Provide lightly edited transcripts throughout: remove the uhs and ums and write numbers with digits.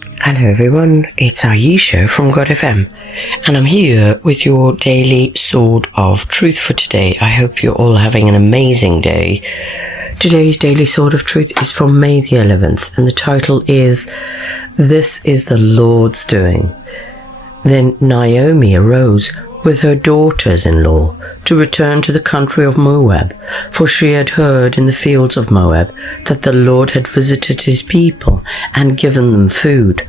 Hello everyone, it's Ayesha from godfm, and I'm here with your daily sword of truth for today. I hope you're all having an amazing day. Today's daily sword of truth is from May the 11th, and the title is, "This is the Lord's doing." Then Naomi arose with her daughters-in-law to return to the country of Moab, for she had heard in the fields of Moab that the Lord had visited his people and given them food.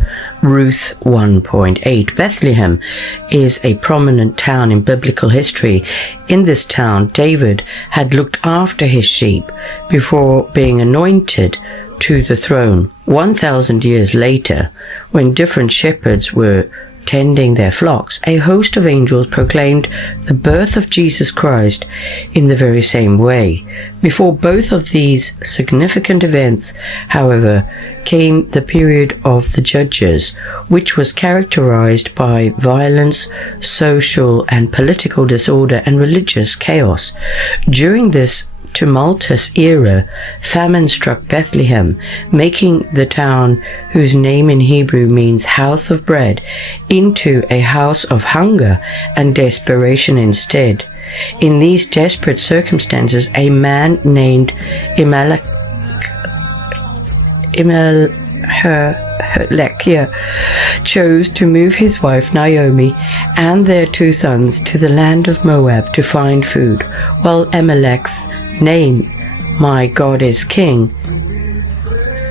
Ruth 1.8. Bethlehem is a prominent town in biblical history. In this town, David had looked after his sheep before being anointed to the throne. 1,000 years later, when different shepherds were tending their flocks, a host of angels proclaimed the birth of Jesus Christ in the very same way. Before both of these significant events, however, came the period of the Judges, which was characterized by violence, social and political disorder, and religious chaos. During this tumultuous era, famine struck Bethlehem, making the town, whose name in Hebrew means house of bread, into a house of hunger and desperation instead. In these desperate circumstances, a man named Elimelech chose to move his wife Naomi and their 2 sons to the land of Moab to find food, while Elimelech's name, "My God is King,"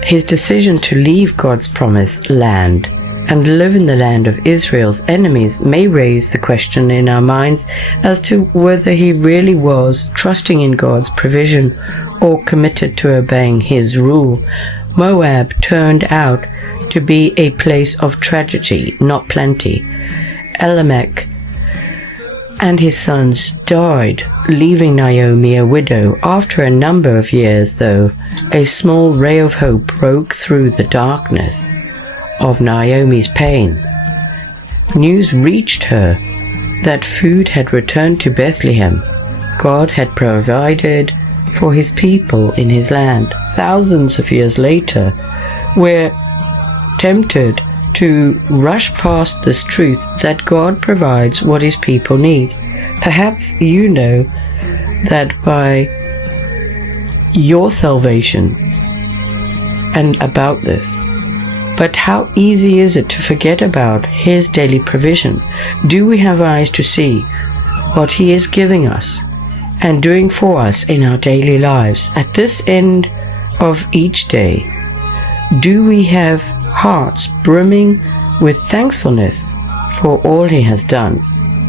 his decision to leave God's promised land and live in the land of Israel's enemies may raise the question in our minds as to whether he really was trusting in God's provision or committed to obeying his rule. Moab turned out to be a place of tragedy, not plenty. Elimelech and his sons died, leaving Naomi a widow. After a number of years, though, a small ray of hope broke through the darkness of Naomi's pain. News reached her that food had returned to Bethlehem. God had provided for his people in his land. Thousands of years later, we're tempted to rush past this truth that God provides what his people need. Perhaps you know that by your salvation and about this. But how easy is it to forget about his daily provision? Do we have eyes to see what he is giving us and doing for us in our daily lives? At this end of each day, do we have hearts brimming with thankfulness for all he has done?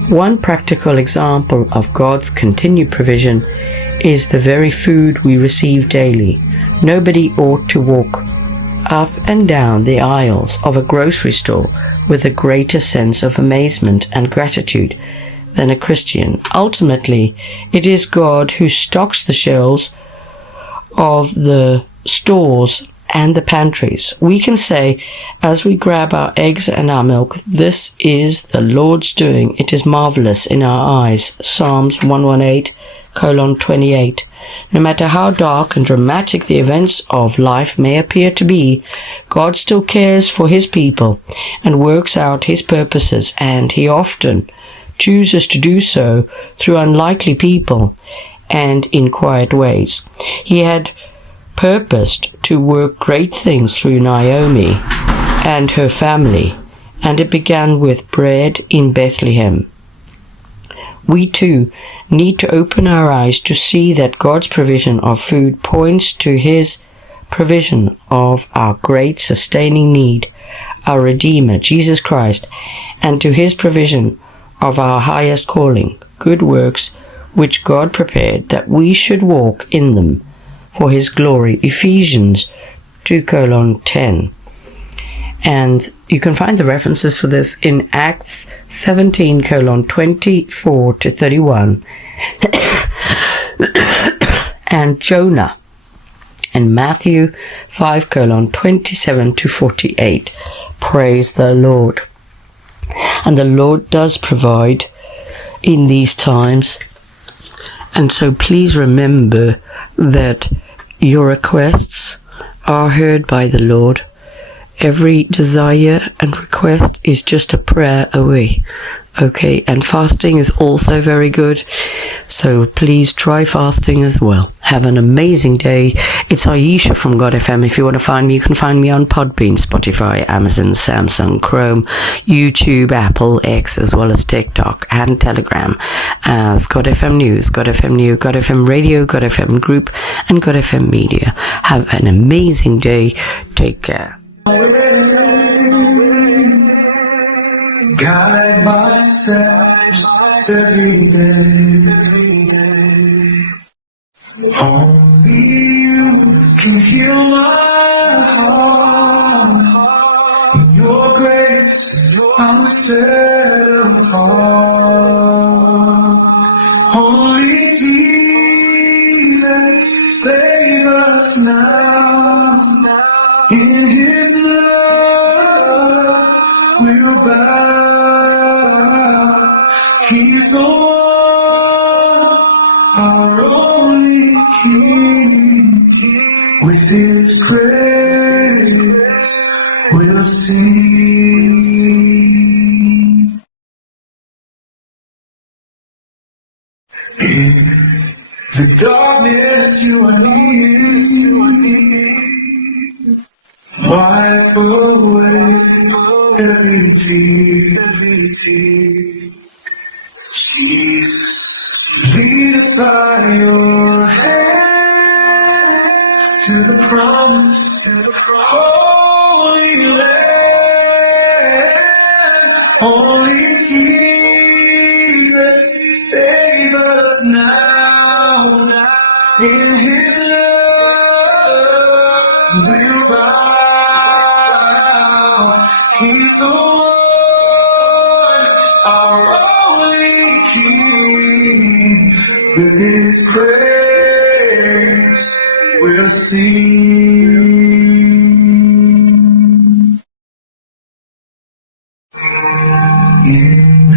One practical example of God's continued provision is the very food we receive daily. Nobody ought to walk up and down the aisles of a grocery store with a greater sense of amazement and gratitude than a Christian. Ultimately, it is God who stocks the shelves of the stores and the pantries. We can say, as we grab our eggs and our milk, "This is the Lord's doing. It is marvelous in our eyes." Psalms 118:28. No matter how dark and dramatic the events of life may appear to be, God still cares for his people and works out his purposes, and he often chooses to do so through unlikely people and in quiet ways. He had purposed to work great things through Naomi and her family, and it began with bread in Bethlehem. We too need to open our eyes to see that God's provision of food points to his provision of our great sustaining need, our Redeemer, Jesus Christ, and to his provision of our highest calling, good works which God prepared that we should walk in them for his glory. Ephesians 2:10. And you can find the references for this in Acts 17:24-31 and Jonah and Matthew 5:27-48. Praise the Lord. And the Lord does provide in these times. And so please remember that your requests are heard by the Lord. Every desire and request is just a prayer away. Okay, and fasting is also very good, so please try fasting as well. Have an amazing day. It's Ayesha from godfm. If you want to find me, you can find me on Podbean, Spotify, Amazon, Samsung, Chrome, YouTube, Apple, X, as well as TikTok and Telegram as godfm News, godfm New, godfm Radio, godfm Group, and godfm Media. Have an amazing day. Take care. Guide my steps every day. Only you can heal my heart. In your grace, I'm set apart. Only Jesus, save us now. In His love, we'll bow. He's the one, our only King. With His praise, we'll sing. In the darkness, you are near. Wipe away every tear. Jesus, lead us by your hand to the promised Holy Land. Only Jesus, save us now. In His love, we'll bow. He's the one, our only King. With His praise, we'll sing. In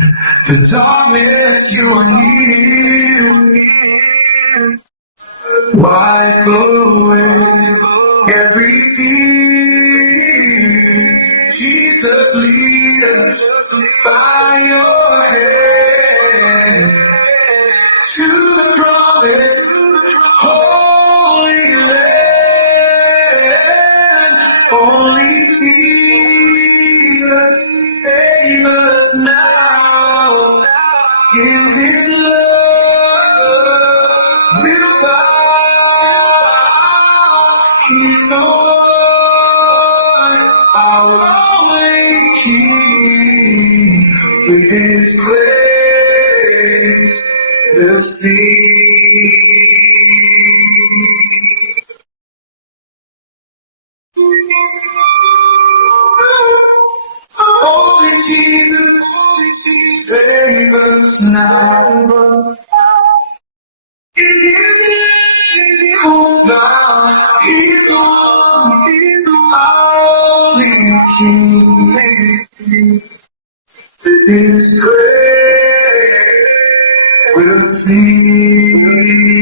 the darkness, you are near. Wipe away every tear. Jesus, lead us by your hand to the promised Holy Land. Only Jesus, save us now. In His love, we'll bow. He's the one, our only King. With His praise, we'll sing. Only Jesus, save us now. Oh God, He's the one, only King. His praise will sing.